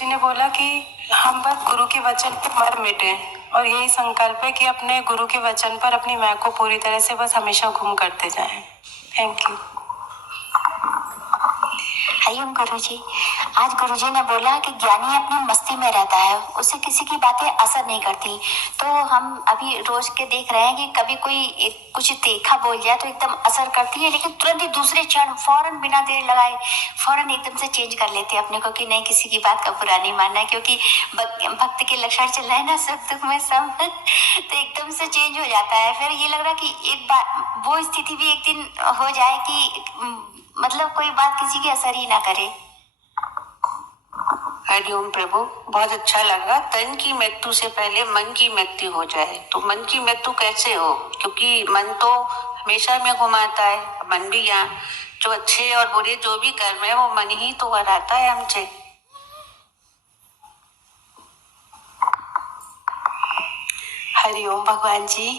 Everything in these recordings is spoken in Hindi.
गुरुजी ने बोला कि हम बस गुरु के वचन पर मर मिटे और यही संकल्प है कि अपने गुरु के वचन पर अपनी मैं को पूरी तरह से बस हमेशा घूम करते जाएं। Thank you. हरिओम गुरुजी। आज गुरुजी ने बोला कि ज्ञानी अपनी मस्ती में रहता है, उसे किसी की बातें असर नहीं करती। तो हम अभी रोज के देख रहे हैं कि कभी कोई कुछ देखा बोल जाए तो एकदम असर करती है, लेकिन तुरंत ही दूसरे क्षण फौरन बिना देर लगाए फौरन एकदम से चेंज कर लेते हैं अपने को कि नहीं, किसी की बात का बुरा नहीं मानना है, क्योंकि भक्त के लक्षण चल रहा है ना, सुख दुख में सब तो एकदम से चेंज हो जाता है। फिर ये लग रहा है कि एक बार वो स्थिति भी एक दिन हो जाए कि मतलब कोई बात किसी की असर ही ना करे। हरिओम प्रभु, बहुत अच्छा लगा। तन की मृत्यु से पहले मन की मृत्यु हो जाए तो मन की मृत्यु कैसे हो, क्योंकि मन तो हमेशा में घुमाता है। मन भी यहाँ जो अच्छे और बुरे जो भी कर्म है वो मन ही तो कराता है हमसे। हरिओम भगवान जी।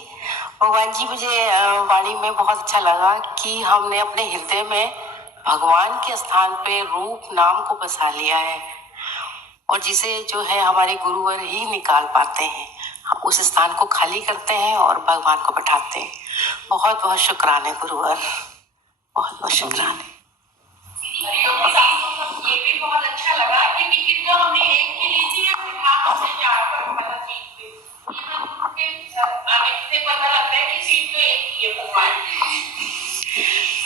भगवान जी, मुझे वाणी में बहुत अच्छा लगा कि हमने अपने हृदय में भगवान के स्थान पे रूप नाम को बसा लिया है और जिसे जो है हमारे गुरुवर ही निकाल पाते हैं। हम उस स्थान को खाली करते हैं और भगवान को बैठाते हैं। बहुत बहुत शुक्राने गुरुवर, बहुत बहुत शुक्राने। ये भी बहुत अच्छा लगा कि टिकट तो हमने एक की ली थी, हमने 4 पर वाला सीट पे आगे से पता लगता है कि सीट तो एक ही है भगवान।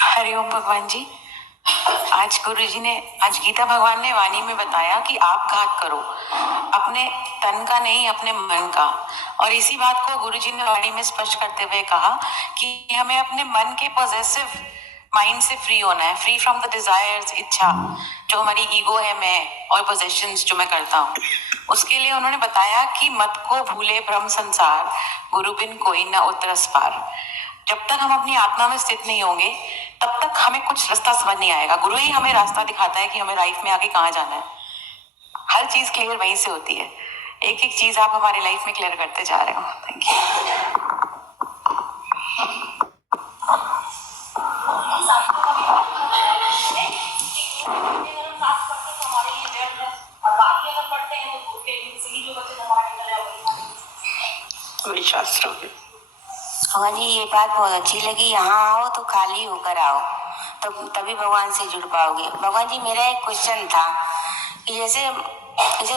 हरिओम भगवान जी। आज गुरुजी ने, आज गीता भगवान ने वाणी में बताया कि आप घात करो अपने तन का नहीं, अपने मन का। और इसी बात को गुरुजी ने वाणी में स्पष्ट करते हुए कहा कि हमें अपने मन के पॉजेसिव माइंड से फ्री होना है, फ्री फ्रॉम द डिजायर्स, इच्छा जो हमारी ईगो है, मैं और पोजेशंस जो मैं करता हूँ। उसके लिए उन्होंने बताया कि मत को भूले भ्रम संसार, गुरु बिन कोई न उतरस पार। जब तक हम अपनी आत्मा में स्थित नहीं होंगे तब तक हमें कुछ रास्ता समझ नहीं आएगा। गुरु ही हमें रास्ता दिखाता है कि हमें लाइफ में आगे कहाँ जाना है। हर चीज क्लियर वहीं से होती है। एक एक चीज आप हमारे लाइफ में क्लियर करते जा रहे हो। Thank you. शास्त्रों हाँ जी, ये बात बहुत अच्छी लगी। यहाँ आओ तो खाली होकर आओ, तो तभी भगवान से जुड़ पाओगे। भगवान जी, मेरा एक क्वेश्चन था कि जैसे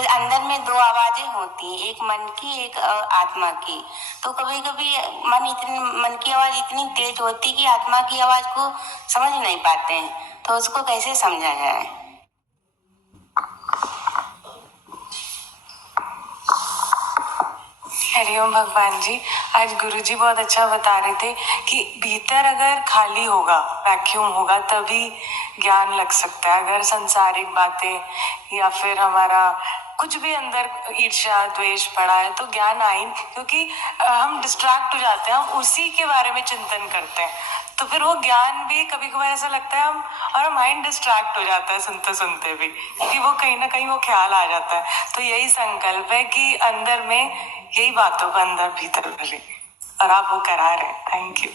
अंदर में 2 आवाजें होती हैं, एक मन की, एक आत्मा की। तो कभी कभी मन की आवाज इतनी तेज होती कि आत्मा की आवाज को समझ नहीं पाते हैं, तो उसको कैसे समझा जाए? हरिओम भगवान जी। आज गुरुजी बहुत अच्छा बता रहे थे कि भीतर अगर खाली होगा, वैक्यूम होगा, तभी ज्ञान लग सकता है। अगर संसारिक बातें या फिर हमारा कुछ भी अंदर ईर्ष्या द्वेष पड़ा है तो ज्ञान आए, क्योंकि हम डिस्ट्रैक्ट हो जाते हैं, हम उसी के बारे में चिंतन करते हैं, तो फिर वो ज्ञान भी कभी कभार ऐसा लगता है हम, और माइंड डिस्ट्रैक्ट हो जाता है सुनते सुनते भी, क्योंकि वो कहीं ना कहीं वो ख्याल आ जाता है। तो यही संकल्प है कि अंदर में यही बातों को अंदर भीतर भरे, और आप वो करा रहे हैं। Thank you.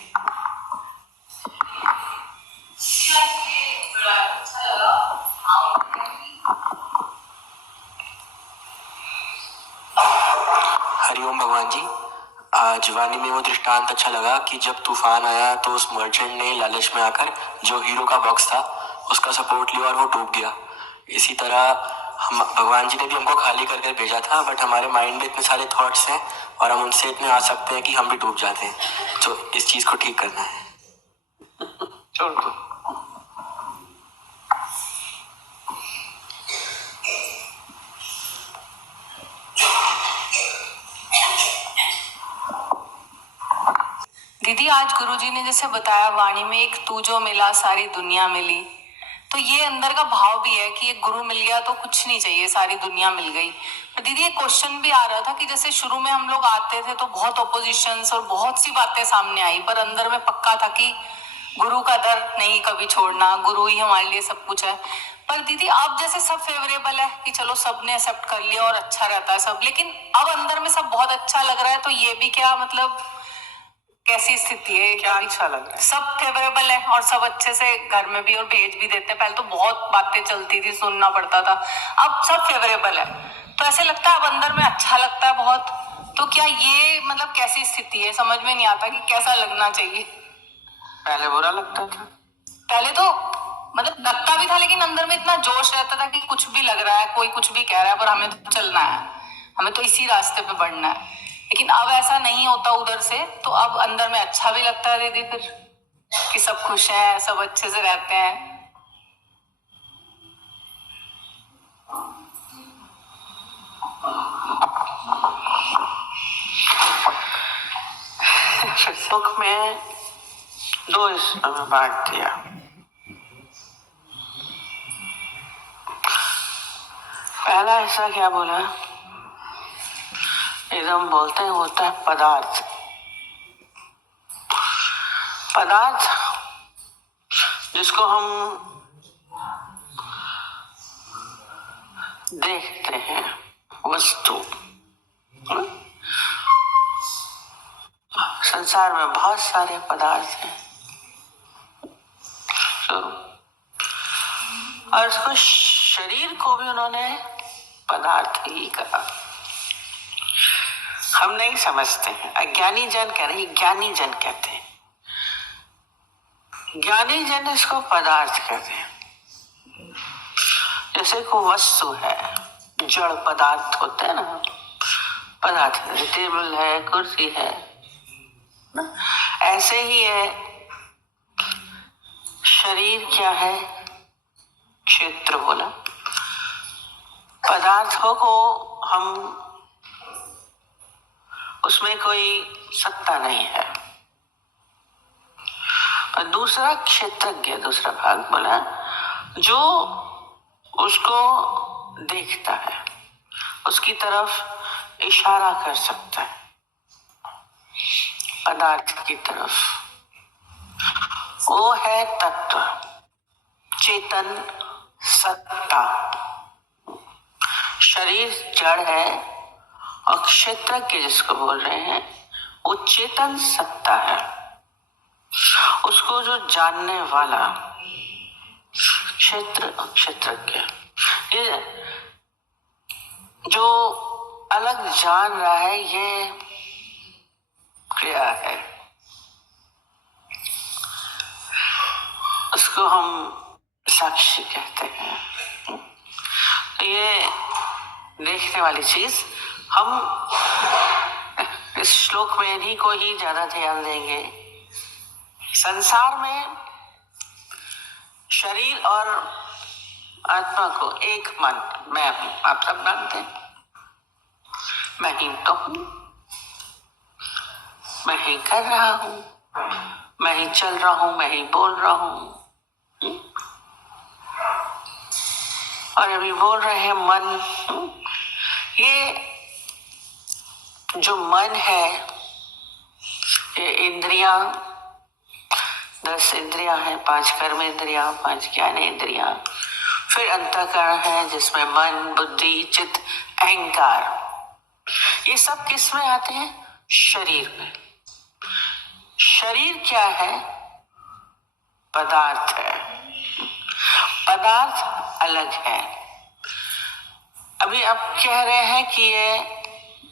हरिओम भगवान जी। आज वाणी में वो दृष्टांत अच्छा लगा कि जब तूफान आया तो उस मर्चेंट ने लालच में आकर जो हीरो का बॉक्स था उसका सपोर्ट लिया और वो डूब गया। इसी तरह हम भगवान जी ने भी हमको खाली करके भेजा था, बट हमारे माइंड में इतने सारे थॉट्स हैं और हम उनसे इतने आ सकते हैं कि हम भी डूब जाते हैं। तो इस चीज को ठीक करना है। छोड़ दो। दीदी, आज गुरुजी ने जैसे बताया वाणी में, एक तू जो मिला सारी दुनिया मिली, तो ये अंदर का भाव भी है कि एक गुरु मिल गया तो कुछ नहीं चाहिए, सारी दुनिया मिल गई। पर दीदी एक क्वेश्चन भी आ रहा था कि जैसे शुरू में हम लोग आते थे तो बहुत ऑपोजिशंस और बहुत सी बातें सामने आई, पर अंदर में पक्का था कि गुरु का दर नहीं कभी छोड़ना, गुरु ही हमारे लिए सब कुछ है। पर दीदी आप जैसे सब फेवरेबल है कि चलो सबने एक्सेप्ट कर लिया और अच्छा रहता है सब, लेकिन अब अंदर में सब बहुत अच्छा लग रहा है, तो ये भी क्या मतलब कैसी स्थिति है? क्या अच्छा लग रहा है? सब फेवरेबल है और सब अच्छे से घर में भी और भेज भी देते हैं। पहले तो बहुत बातें चलती थी, सुनना पड़ता था, अब सब फेवरेबल है, तो ऐसे लगता है अब अंदर में अच्छा लगता है बहुत। तो क्या ये मतलब कैसी स्थिति है, समझ में नहीं आता कि कैसा लगना चाहिए। पहले बुरा लगता था, पहले तो मतलब लगता भी था, लेकिन अंदर में इतना जोश रहता था कि कुछ भी लग रहा है, कोई कुछ भी कह रहा है, पर हमें तो चलना है, हमें तो इसी रास्ते पे बढ़ना है। लेकिन अब ऐसा नहीं होता उधर से, तो अब अंदर में अच्छा भी लगता है दीदी फिर, कि सब खुश हैं, सब अच्छे से रहते हैं। सुख में दो हिस्सों में बांट दिया। पहला हिस्सा क्या बोला, एकदम बोलते हैं होता है पदार्थ। पदार्थ जिसको हम देखते हैं, वस्तु। संसार में बहुत सारे पदार्थ हैं, तो और उसको शरीर को भी उन्होंने पदार्थ ही कहा। हम नहीं समझते हैं, अज्ञानी जन कह रहे हैं, ज्ञानी जन कहते हैं। ज्ञानी जन इसको पदार्थ कहते हैं। जैसे कोई वस्तु है, जड़ पदार्थ होते हैं ना, पदार्थ है, टेबल है, कुर्सी है, ऐसे ही है शरीर। क्या है, क्षेत्र बोला। पदार्थों को हम, उसमें कोई सत्ता नहीं है। और दूसरा क्षेत्रज्ञ, दूसरा भाग बोला, जो उसको देखता है, उसकी तरफ इशारा कर सकता है, पदार्थ की तरफ। वो है तत्व, चेतन, सत्ता। शरीर जड़ है और क्षेत्रज्ञ जिसको बोल रहे हैं, वो चेतन सत्ता है। उसको जो जानने वाला क्षेत्र, क्षेत्रज्ञ, ये जो अलग जान रहा है, ये क्रिया है। उसको हम साक्षी कहते हैं। तो ये देखने वाली चीज, हम इस श्लोक में इन्हीं को ही ज्यादा ध्यान देंगे। संसार में शरीर और आत्मा को एक मन, मैं हूं, आप सब मानते हैं, मैं ही तो हूं, मैं ही कर रहा हूं, मैं ही चल रहा हूं, मैं ही बोल रहा हूं। और अभी बोल रहे हैं मन। ये जो मन है, ये इंद्रियां, 10 इंद्रियां हैं, 5 कर्म इंद्रियां, 5 ज्ञान इंद्रियां, फिर अंतःकरण है जिसमें मन, बुद्धि, चित्त, अहंकार। ये सब किस में आते हैं, शरीर में। शरीर क्या है, पदार्थ है। पदार्थ अलग है। अभी आप कह रहे हैं कि ये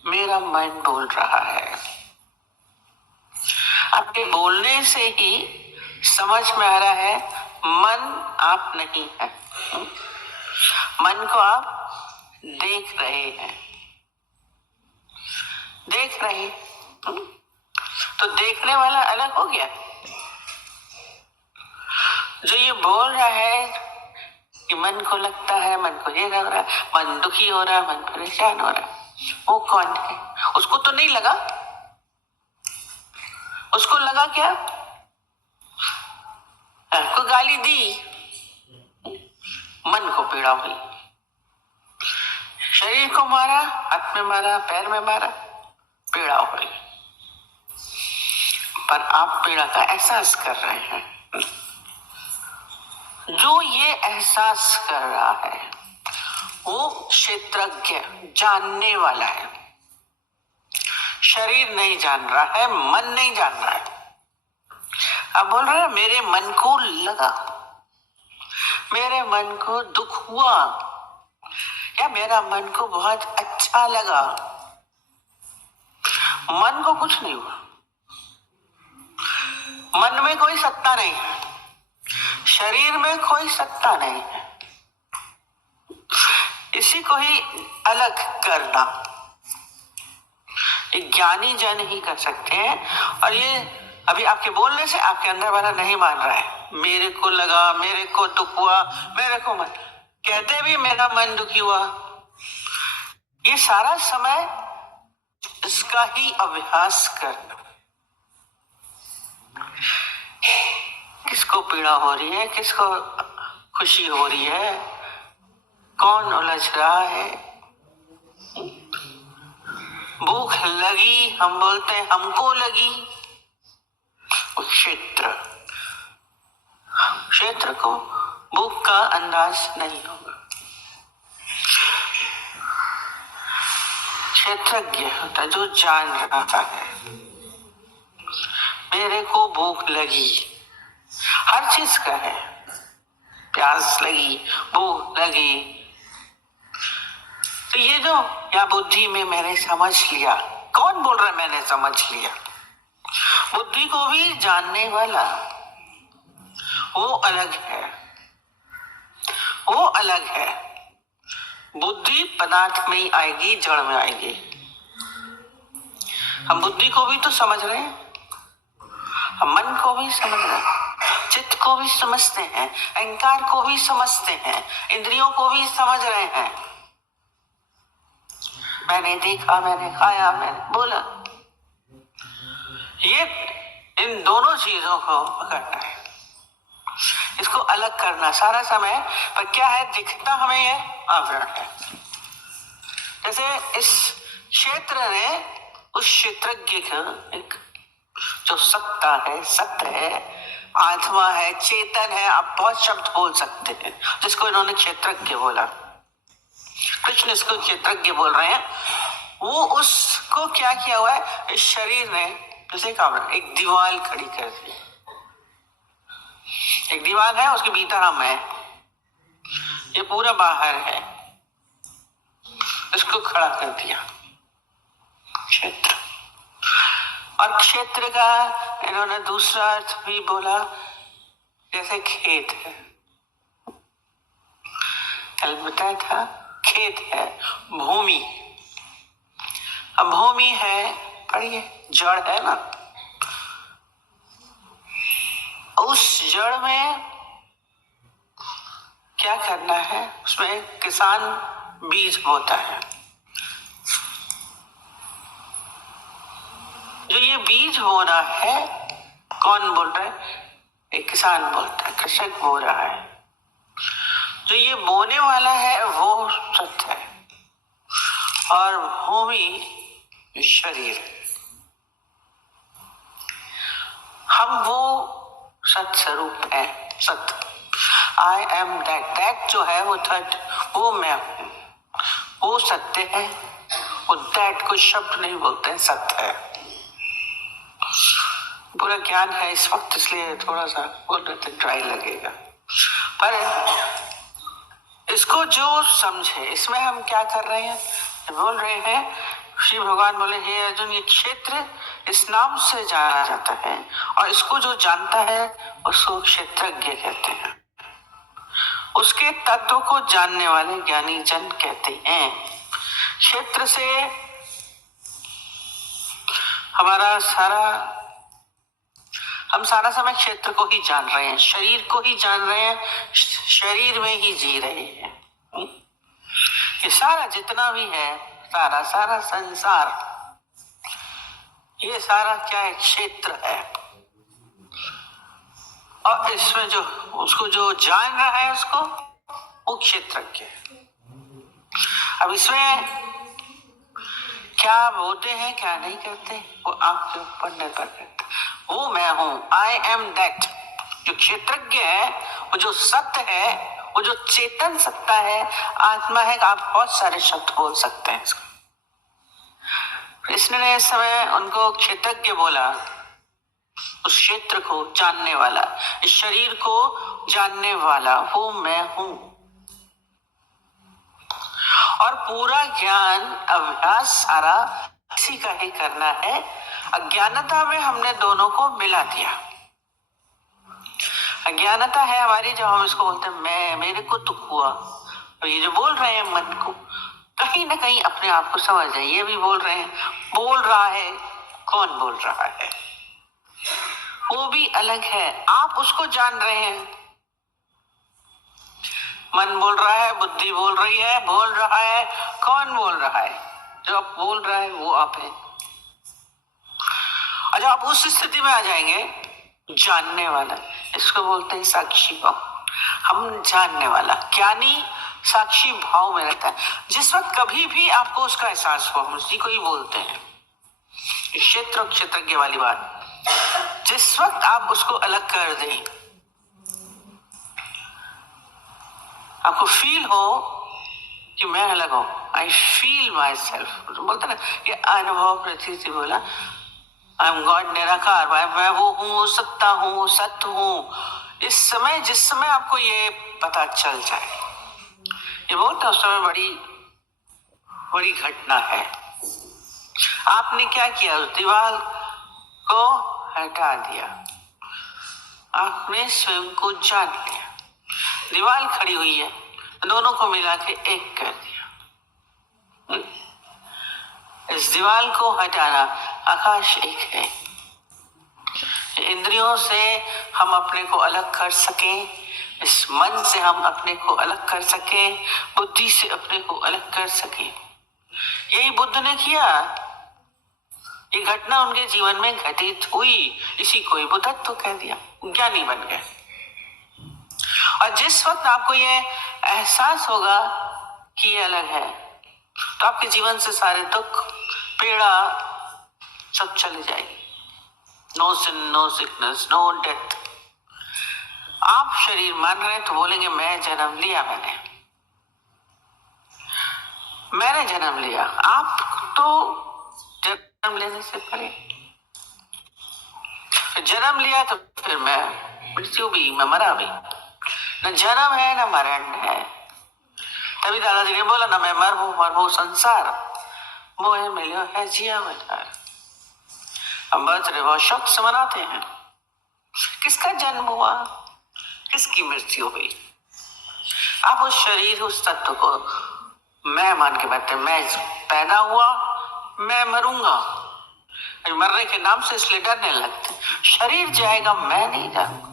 मेरा मन बोल रहा है। आपके बोलने से ही समझ में आ रहा है मन आप नहीं है। मन को आप देख रहे हैं, देख रहे। तो देखने वाला अलग हो गया। जो ये बोल रहा है कि मन को लगता है, मन को ये लग रहा है, मन दुखी हो रहा है, मन परेशान हो रहा है, वो कौन है? उसको तो नहीं लगा। उसको लगा क्या, को गाली दी, मन को पीड़ा हुई। शरीर को मारा, हाथ में मारा, पैर में मारा, पीड़ा हुई। पर आप पीड़ा का एहसास कर रहे हैं। जो ये एहसास कर रहा है वो क्षेत्रज्ञ, जानने वाला है। शरीर नहीं जान रहा है, मन नहीं जान रहा है। अब बोल रहे हैं मेरे मन को लगा, मेरे मन को दुख हुआ, या मेरा मन को बहुत अच्छा लगा। मन को कुछ नहीं हुआ, मन में कोई सत्ता नहीं है, शरीर में कोई सत्ता नहीं है। इसी को ही अलग करना एक ज्ञानी जन ही कर सकते हैं। और ये अभी आपके बोलने से आपके अंदर वाला नहीं मान रहा है, मेरे को लगा, मेरे को दुख हुआ, मेरे को मन, कहते भी मेरा मन दुखी हुआ। ये सारा समय इसका ही अभ्यास करना। किसको पीड़ा हो रही है, किसको खुशी हो रही है, कौन उलझ रहा है। भूख लगी, हम बोलते हैं हमको लगी। क्षेत्र को भूख का अंदाज नहीं होगा। क्षेत्रज्ञ होता है जो जान रहा है, मेरे को भूख लगी, हर चीज का है, प्यास लगी, भूख लगी। तो ये जो या बुद्धि में मैंने समझ लिया, कौन बोल रहा है मैंने समझ लिया? बुद्धि को भी जानने वाला वो अलग है, वो अलग है। बुद्धि पदार्थ में ही आएगी, जड़ में आएगी। हम बुद्धि को भी तो समझ रहे हैं, हम मन को भी समझ रहे हैं, चित्त को भी समझते हैं, अहंकार को भी समझते हैं, इंद्रियों को भी समझ रहे हैं। मैंने देखा, मैंने खाया, मैंने बोला, ये इन दोनों चीजों को पकड़ना है, इसको अलग करना सारा समय। पर क्या है, दिखता हमें ये आवरण है। जैसे इस क्षेत्र ने उस क्षेत्रज्ञ का एक जो सत्ता है, सत्य है, आत्मा है, चेतन है, आप बहुत शब्द बोल सकते हैं, जिसको इन्होंने क्षेत्रज्ञ बोला, कृष्ण इसको क्षेत्रज्ञ बोल रहे हैं। वो उसको क्या किया हुआ है, इस शरीर ने जैसे कहा एक दीवार खड़ी कर दी। एक दीवार है, उसके भीतर हम है, ये पूरा बाहर है, इसको खड़ा कर दिया क्षेत्र। और क्षेत्र का इन्होंने दूसरा अर्थ भी बोला, जैसे खेत है, कल बताया था, खेत है, भूमि। अब भूमि है, पढ़िए, जड़ है ना, उस जड़ में क्या करना है, उसमें किसान बीज बोता है। जो ये बीज बोना है, कौन बोल रहा है? एक किसान बोलता है, कृषक बोल रहा है। जो ये बोने वाला है वो सत्य है, और भूमि शरीर। हम वो सत्य स्वरूप है, सत्य। आई एम दैट, दैट जो है वो थर्ड, वो मैं हूं, वो सत्य है। वो दैट कोई शब्द नहीं बोलते हैं, सत्य है। पूरा ज्ञान है इस वक्त, इसलिए थोड़ा सा बोल रहे थे ड्राई लगेगा, पर इसको जो समझे, इसमें हम क्या कर रहे हैं, बोल रहे हैं, श्री भगवान बोले, हे अर्जुन, ये क्षेत्र इस नाम से जाना जाता है, और इसको जो जानता है उसको क्षेत्रज्ञ कहते हैं। उसके तत्व को जानने वाले ज्ञानी जन कहते हैं। क्षेत्र से हमारा हम सारा समय क्षेत्र को ही जान रहे हैं, शरीर को ही जान रहे हैं, शरीर में ही जी रहे हैं। ये सारा जितना भी है, सारा संसार, ये सारा क्या है, क्षेत्र है। और इसमें जो उसको जो जान रहा है, उसको वो क्षेत्रज्ञ है। अब इसमें क्या बोलते हैं, क्या नहीं करते, वो आपके ऊपर निर्भर करता है। वो मैं हूं, आई एम दैट। जो क्षेत्रज्ञ है, वो जो सत्य है, वो जो चेतन सत्ता है, आत्मा है। आप बहुत सारे शब्द बोल सकते हैं इसको। कृष्ण ने इस समय उनको क्षेत्रज्ञ बोला, उस क्षेत्र को जानने वाला, इस शरीर को जानने वाला वो मैं हूं। और पूरा ज्ञान अभ्यास सारा इसी का ही करना है। अज्ञानता में हमने दोनों को मिला दिया। अज्ञानता है हमारी, जब हम इसको बोलते हैं मैं, मेरे को दुख हुआ, और ये जो बोल रहे हैं मन को, कहीं ना कहीं अपने आप को समझ जाए, ये भी बोल रहे हैं, बोल रहा है, कौन बोल रहा है, वो भी अलग है, आप उसको जान रहे हैं। मन बोल रहा है, बुद्धि बोल रही है, बोल रहा है, कौन बोल रहा है? जो आप बोल रहा है वो आप है। और जब आप उस स्थिति में आ जाएंगे, जानने वाला, इसको बोलते हैं साक्षी भाव। हम जानने वाला, ज्ञानी साक्षी भाव में रहता है। जिस वक्त कभी भी आपको उसका एहसास हो, हम उसी को ही बोलते हैं क्षेत्र क्षेत्रज्ञ वाली बात। जिस वक्त आप उसको अलग कर दें, आपको फील हो कि मैं अलग हूं, आई फील माई सेल्फ, बोलते ना कि अनुभव प्रतीति बोला, आई एम गॉड निराकार, मैं वो हूँ, सत्ता हूँ, सत्य हूँ। इस समय, जिस समय आपको ये पता चल जाए, ये बोलते उस समय बड़ी बड़ी घटना है। आपने क्या किया? उस दीवार को हटा दिया, आपने स्वयं को जान लिया। दीवार खड़ी हुई है, दोनों को मिला के एक कर दिया। इस दीवार को हटाना, आकाश एक है। इंद्रियों से हम अपने को अलग कर सके, इस मन से हम अपने को अलग कर सके, बुद्धि से अपने को अलग कर सके, यही बुद्ध ने किया। ये घटना उनके जीवन में घटित हुई, इसी को ही बुद्धत्व कह दिया, ज्ञानी बन गए। और जिस वक्त आपको ये एहसास होगा कि ये अलग है, तो आपके जीवन से सारे दुख, पीड़ा सब चले जाएगी। No sin, no sickness, no death. आप शरीर मान रहे हैं तो बोलेंगे मैं जन्म लिया, मैंने जन्म लिया। आप तो जन्म लेने से पहले जन्म लिया, तो फिर मैं मृत्यु भी, मैं मरा भी। न जन्म है न मरण है। तभी दादाजी ने बोला ना मैं मर वो संसार मोह मिलो है जिया बजार। हम बर्थडे बहुत शब्द से मनाते हैं। किसका जन्म हुआ, किसकी मृत्यु हुई? आप उस शरीर, उस तत्व को मैं मान के बैठे, मैं पैदा हुआ, मैं मरूंगा। मरने के नाम से इसलिए डरने लगते, शरीर जाएगा, मैं नहीं जाऊंगा।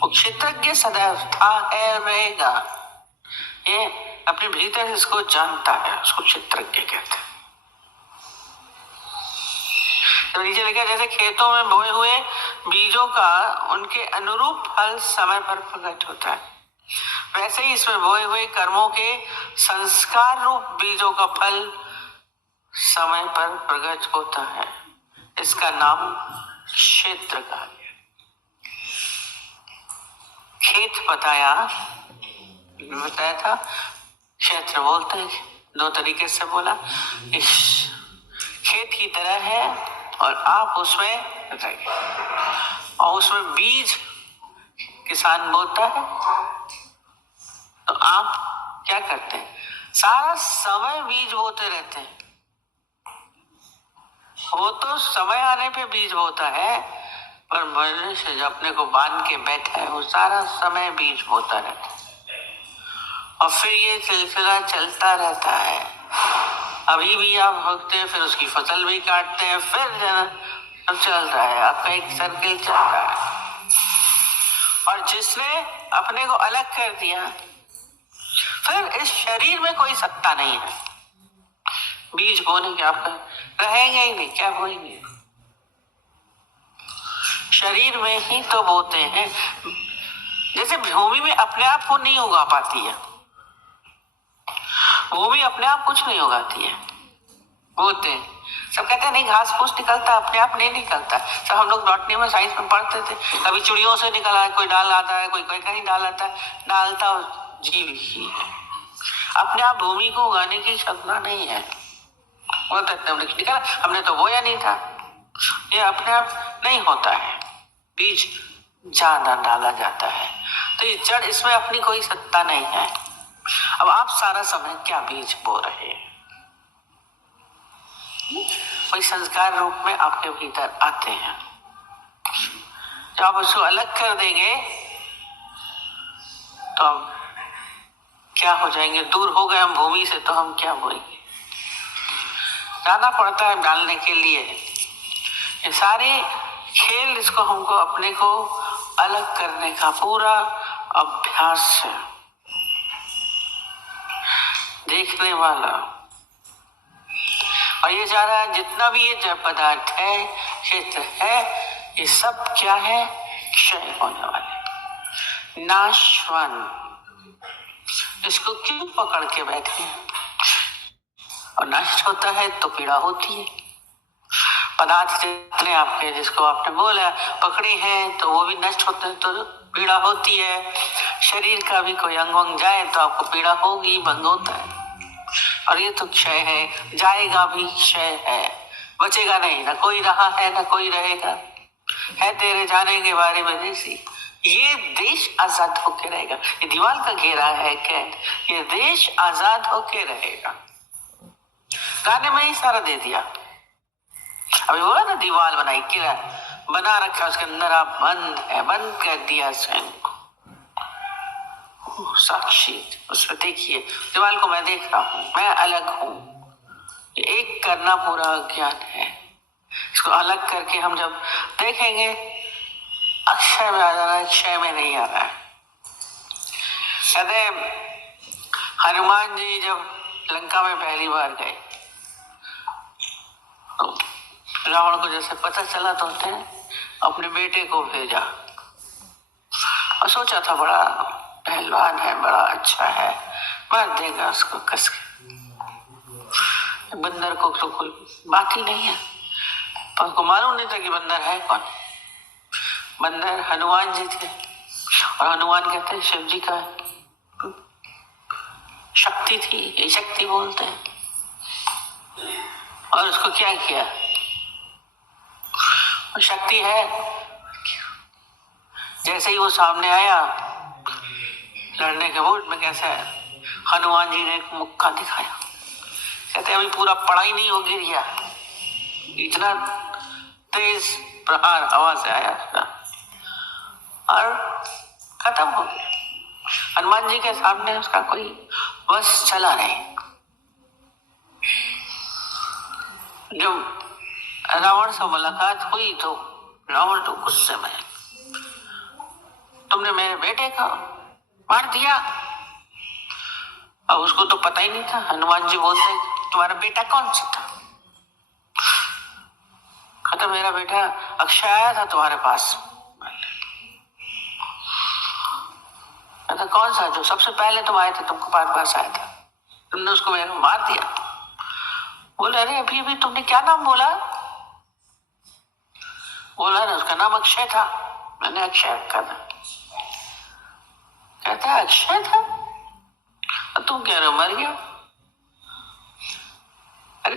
वो क्षेत्रज्ञ सदैव था, है, रहेगा। ये अपने भीतर इसको जानता है, उसको क्षेत्रज्ञ कहते हैं। तो नीचे लिखा, जैसे खेतों में बोए हुए बीजों का उनके अनुरूप फल समय पर प्रकट होता है, वैसे ही इसमें बोए हुए कर्मों के संस्कार रूप बीजों का फल समय पर प्रकट होता है। इसका नाम क्षेत्र कहा गया। खेत बताया था, क्षेत्र बोलते हैं, दो तरीके से बोला। इस खेत की तरह है और आप उसमें रहिए। और उसमें बीज किसान बोता है, तो आप क्या करते हैं? सारा समय बीज बोते रहते हैं। वो तो समय आने पे बीज बोता है, पर मनुष्य जो अपने को बांध के बैठा है, वो सारा समय बीज बोता रहता है। और फिर ये सिलसिला चलता रहता है। अभी भी आप भोगते हैं, फिर उसकी फसल भी काटते हैं, फिर सब चल रहा है, आपका एक सर्किल चल रहा है। और जिसने अपने को अलग कर दिया, फिर इस शरीर में कोई सत्ता नहीं है। बीज बोने के आपका रहेंगे ही नहीं, क्या बोएंगे? शरीर में ही तो बोते हैं। जैसे भूमि में अपने आप को नहीं उगा पाती है, भूमि अपने आप कुछ नहीं उगाती है, बोते हैं। सब कहते हैं नहीं घास फूस निकलता, अपने आप नहीं निकलता। सब हम लोग बॉटनी में, साइंस में पढ़ते थे, कभी चिड़ियों से निकला है, कोई डाल आता है, कोई कहीं डाल आता है, डालता जीव ही है। अपने आप भूमि को उगाने की क्षमता नहीं है। वो निकला, हमने तो बोया नहीं था। ये अपने आप नहीं होता है, बीज ज्यादा डाला जाता है। तो ये जड़, इसमें अपनी कोई सत्ता नहीं है। अब आप सारा समय क्या बीज बो रहे हैं? कोई संस्कार रूप में आपके भीतर आते हैं। जब आप उसको अलग कर देंगे तो हम क्या हो जाएंगे? दूर हो गए हम भूमि से, तो हम क्या बोएंगे? जाना पड़ता है डालने के लिए। ये सारे खेल, इसको हमको अपने को अलग करने का पूरा अभ्यास है। देखने वाला, और ये जा रहा है जितना भी ये पदार्थ है, क्षेत्र है, ये सब क्या है? क्षय होने वाले, नाशवान। इसको क्यों पकड़ के बैठे हैं? और नष्ट होता है तो पीड़ा होती है। पदार्थ जितने आपके, जिसको आपने बोला पकड़े हैं, तो वो भी नष्ट होते हैं तो पीड़ा होती है। शरीर का भी कोई अंग वंग जाए तो आपको पीड़ा होगी, भंग होता है। और ये तो क्षय है, जाएगा भी, क्षय है, बचेगा नहीं। ना कोई रहा है ना कोई रहेगा, है तेरे जाने के बारे में देसी। ये देश आजाद होके रहेगा। ये दीवार का घेरा है कैद, ये देश आजाद होके रहेगा। गाने में ही सारा दे दिया। अभी बोला ना, दीवार बनाई, किला बना रखा, उसके अंदर आप बंद है, बंद कर दिया स्वयं को। साक्षी उसमें देखिए, दीवार को मैं देख रहा हूं, मैं अलग हूं। एक करना पूरा ज्ञान है। इसको अलग करके हम जब देखेंगे, अक्षय में आ जाना है, क्षय में नहीं आना है। कहते हनुमान जी जब लंका में पहली बार गए, तो रावण को जैसे पता चला तो उसने अपने बेटे को भेजा और सोचा था बड़ा पहलवान है, बड़ा अच्छा है, मार देगा उसको कस के। बंदर को तो कोई बात ही नहीं है, पर उसको मालूम नहीं था कि बंदर है कौन। बंदर हनुमान जी थे, और हनुमान कहते हैं शिव जी का शक्ति थी, ये शक्ति बोलते हैं। और उसको क्या किया? शक्ति है, जैसे ही वो सामने आया लड़ने के मूड में, कैसे हनुमान जी ने एक मुक्का दिखाया। कहते अभी पूरा पड़ा ही नहीं हो, गिर गया। इतना तेज प्रहार हवा से आया था और खत्म हो गया। हनुमान जी के सामने उसका कोई बस चला नहीं। जब रावण से मुलाकात हुई तो रावण तो गुस्से में, तुमने मेरे बेटे को मार दिया। अब उसको तो पता ही नहीं था। हनुमान जी बोलते तुम्हारा बेटा कौन सा था? कहता मेरा बेटा अक्षय आया था तुम्हारे पास। कहता कौन सा? जो सबसे पहले तुम आए थे, तुमको पास आया था, तुमने उसको मेरे को मार दिया। बोले अरे अभी अभी तुमने क्या नाम बोला? बोला ना उसका नाम अक्षय था, मैंने अक्षय रखा था। कहता है अक्षय था? तुम कह रहे हो मर गया। अरे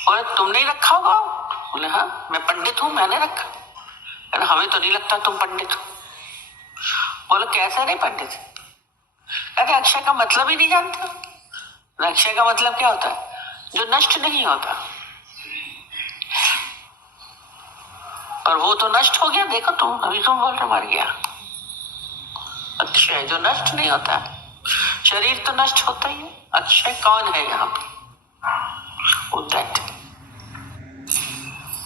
बोले तुमने ही रखा होगा। बोले हाँ मैं पंडित हूं, मैंने रखा। अरे हमें तो नहीं लगता तुम पंडित हो। बोले कैसे नहीं पंडित? कहते अक्षय का मतलब ही नहीं जानता। अक्षय का मतलब क्या होता है? जो नष्ट नहीं होता। पर वो तो नष्ट हो गया, देखो तुम अभी तुम बोल रहे मर गया। अक्षय जो नष्ट नहीं होता। शरीर तो नष्ट होता ही है। अक्षय कौन है यहाँ पे?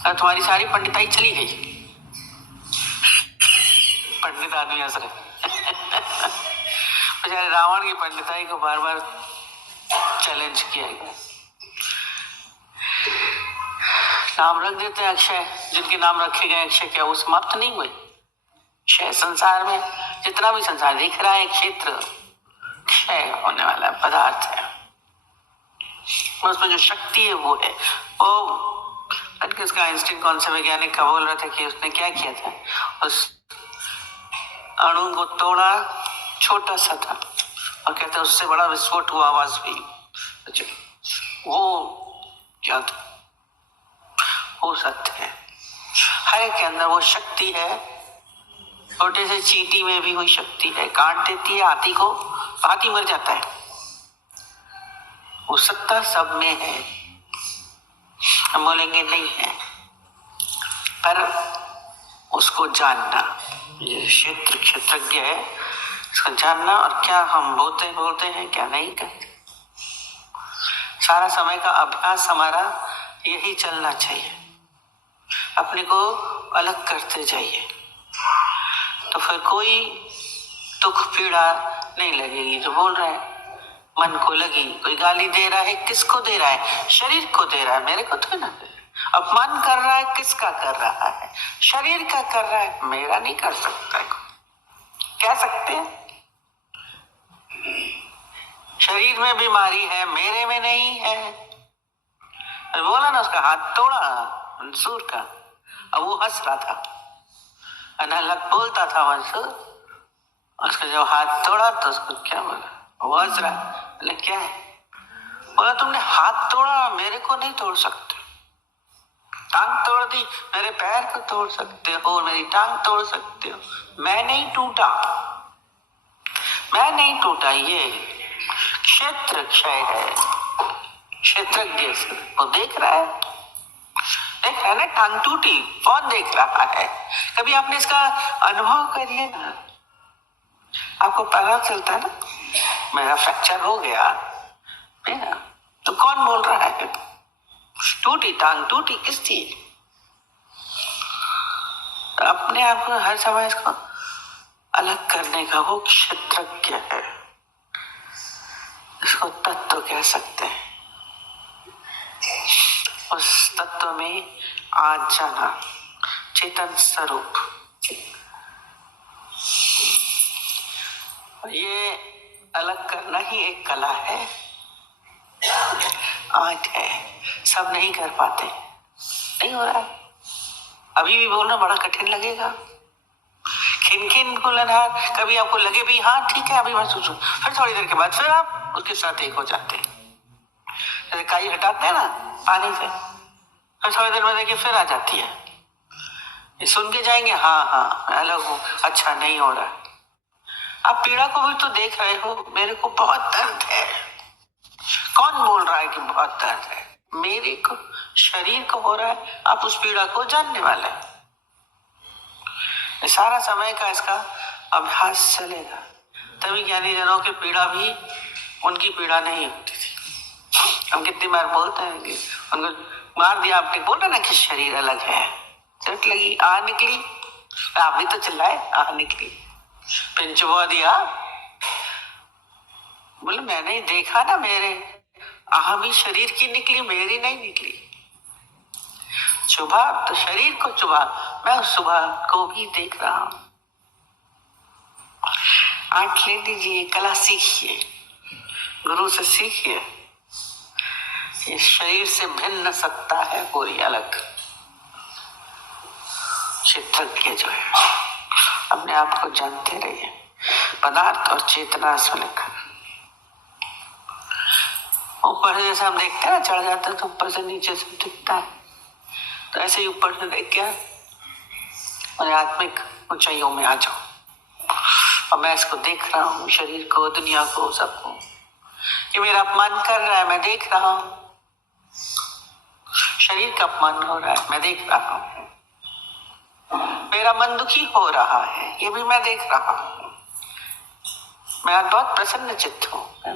तुम्हारी सारी पंडिताई चली गई। पंडित आदमी हंस रहे। बेचारे रावण की पंडिताई को बार बार चैलेंज किया गया। नाम रख देते हैं अक्षय, जिनके नाम रखे गए अक्षय, क्या वो समाप्त नहीं हुए? क्षय संसार में जितना भी संसार दिख रहा है, क्षेत्र क्षय होने वाला पदार्थ है। उसमें जो शक्ति है वो है। वो उसका आइंस्टीन कौन से वैज्ञानिक का बोल रहे थे कि उसने क्या किया था, उस अणु को तोड़ा, छोटा सा था, और कहते उससे बड़ा विस्फोट हुआ, आवाज हुई। वो क्या था? वो सत्य है। हर एक के अंदर वो शक्ति है। छोटे से चींटी में भी वही शक्ति है, काट देती है हाथी को, हाथी मर जाता है। वो सत्ता सब में है। हम बोलेंगे नहीं है, पर उसको जानना, ये क्षेत्रज्ञ है, इसको जानना। और क्या हम बोलते हैं, क्या नहीं करते। सारा समय का अभ्यास हमारा यही चलना चाहिए, अपने को अलग करते जाइए, तो फिर कोई दुख पीड़ा नहीं लगेगी। जो बोल रहे हैं मन को लगी, कोई गाली दे रहा है, किसको दे रहा है? शरीर को दे रहा है, मेरे को तो ना। अपमान कर रहा है, किसका कर रहा है? शरीर का कर रहा है, मेरा नहीं कर सकता। कह सकते हैं शरीर में बीमारी है, मेरे में नहीं है। बोला ना, उसका हाथ तोड़ा मंसूर का, अब वो हंस रहा था, अनहलक बोलता था मंसूर। उसका जब हाथ तोड़ा तो उसको क्या बोला? वो हंस रहा, बोले क्या है? बोला तुमने हाथ तोड़ा, मेरे को नहीं तोड़ सकते। टांग तोड़ दी, मेरे पैर को तोड़ सकते हो, मेरी टांग तोड़ सकते हो, मैं नहीं टूटा, मैं नहीं टूटा। ये क्षेत्र क्षय है। क्षेत्रज्ञ वो देख रहा है, देख रहा है ना, टांग टूटी, कौन देख रहा है? कभी आपने इसका अनुभव करिए ना, आपको पता चलता ना, मेरा फ्रैक्चर हो गया है ना, तो कौन बोल रहा है? टूटी टांग टूटी, किस चीज? तो अपने आप को हर समय इसको अलग करने का वो क्षेत्रज्ञ है। इसको तत्व कह सकते हैं। उस तत्व में आज जाना, चेतन स्वरूप, ये अलग करना ही एक कला है, आर्ट है। सब नहीं कर पाते, नहीं हो रहा है। अभी भी बोलना बड़ा कठिन लगेगा, खिन खुलनहार। कभी आपको लगे भी हाँ ठीक है अभी मैं सोचूं, फिर थोड़ी देर के बाद फिर आप उसके साथ एक हो जाते हैं। जैसे काई हटाते हैं ना पानी से, फिर थोड़ी देर में देखिए फिर आ जाती है। ये सुन के जाएंगे हाँ मैं अलग हूँ, अच्छा नहीं हो रहा। आप पीड़ा को भी तो देख रहे हो, मेरे को बहुत दर्द है। कौन बोल रहा है कि बहुत दर्द है? मेरे को, शरीर को हो रहा है। आप उस पीड़ा को जानने वाले हैं। सारा समय का इसका अभ्यास चलेगा, तभी ज्ञानी जनों की पीड़ा भी उनकी पीड़ा नहीं होती थी। हम कितनी बार बोलते हैं कि उनको मार दिया आपने, बोल रहे ना कि शरीर अलग है, चोट लगी आ निकली, आप भी तो चिल्लाए आ निकली, फिर चुबा दिया। बोले मैंने देखा ना, मेरे आह भी शरीर की निकली, मेरी नहीं निकली। चुभा तो शरीर को चुभा, मैं उस सुबह को भी देख रहा हूं। आंख ले लीजिए, कला सीखिए, गुरु से सीखिए। ये शरीर से भिन्न सत्ता है, पूरी अलग। क्षेत्रज्ञ जो है, अपने आप को जानते रहिए। पदार्थ और चेतना से लिखा, ऊपर से जैसे हम देखते हैं चढ़ जाते हैं तो ऊपर से नीचे से दिखता है, तो ऐसे ही ऊपर से देख क्या और आत्मिक ऊंचाइयों में आ जाओ। और मैं इसको देख रहा हूँ, शरीर को, दुनिया को, सबको। ये मेरा अपमान कर रहा है, मैं देख रहा हूँ। शरीर का अपमान हो रहा है, मैं देख रहा हूँ। मेरा मन दुखी हो रहा है, ये भी मैं देख रहा हूँ। मैं आज बहुत प्रसन्न चित्त हूँ।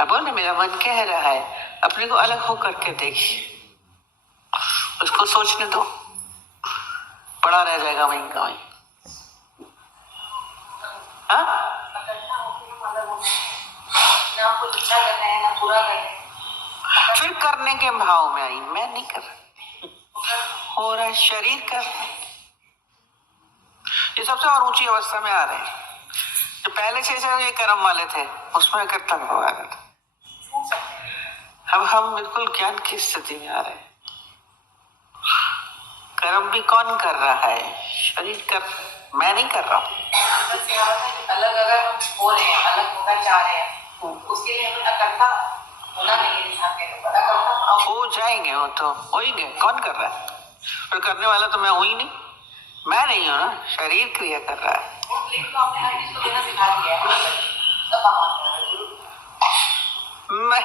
अब बोले मेरा मन कह रहा है, अपने को अलग होकर के देखिए, उसको सोचने दो, पड़ा रह जाएगा वहीं का वहीं। फिर करने के भाव में आई, मैं नहीं कर रहा, हो रहा है शरीर कर। ये सबसे और ऊंची अवस्था में आ रहे हैं। जो पहले से ये कर्म वाले थे, उसमें करता भाव आ रहा था। अब हम बिल्कुल ज्ञान की स्थिति में आ रहे हैं। कर्म भी कौन कर रहा है? शरीर कर, मैं नहीं कर रहा हूँ। अलग अगर हम हो रहे हैं, अलग होना चाह रहे हैं, उसके लिए हमें अकर्ता होना नहीं चाहते, हो हो जाएंगे, वो तो होएंगे, कौन कर रहा है? और करने वाला तो मैं हूं ही नहीं, मैं नहीं हूं ना, शरीर क्रिया कर रहा है। वो ब्लेम तो आपने हर चीज को देना सिखा दिया है, सब आप मैं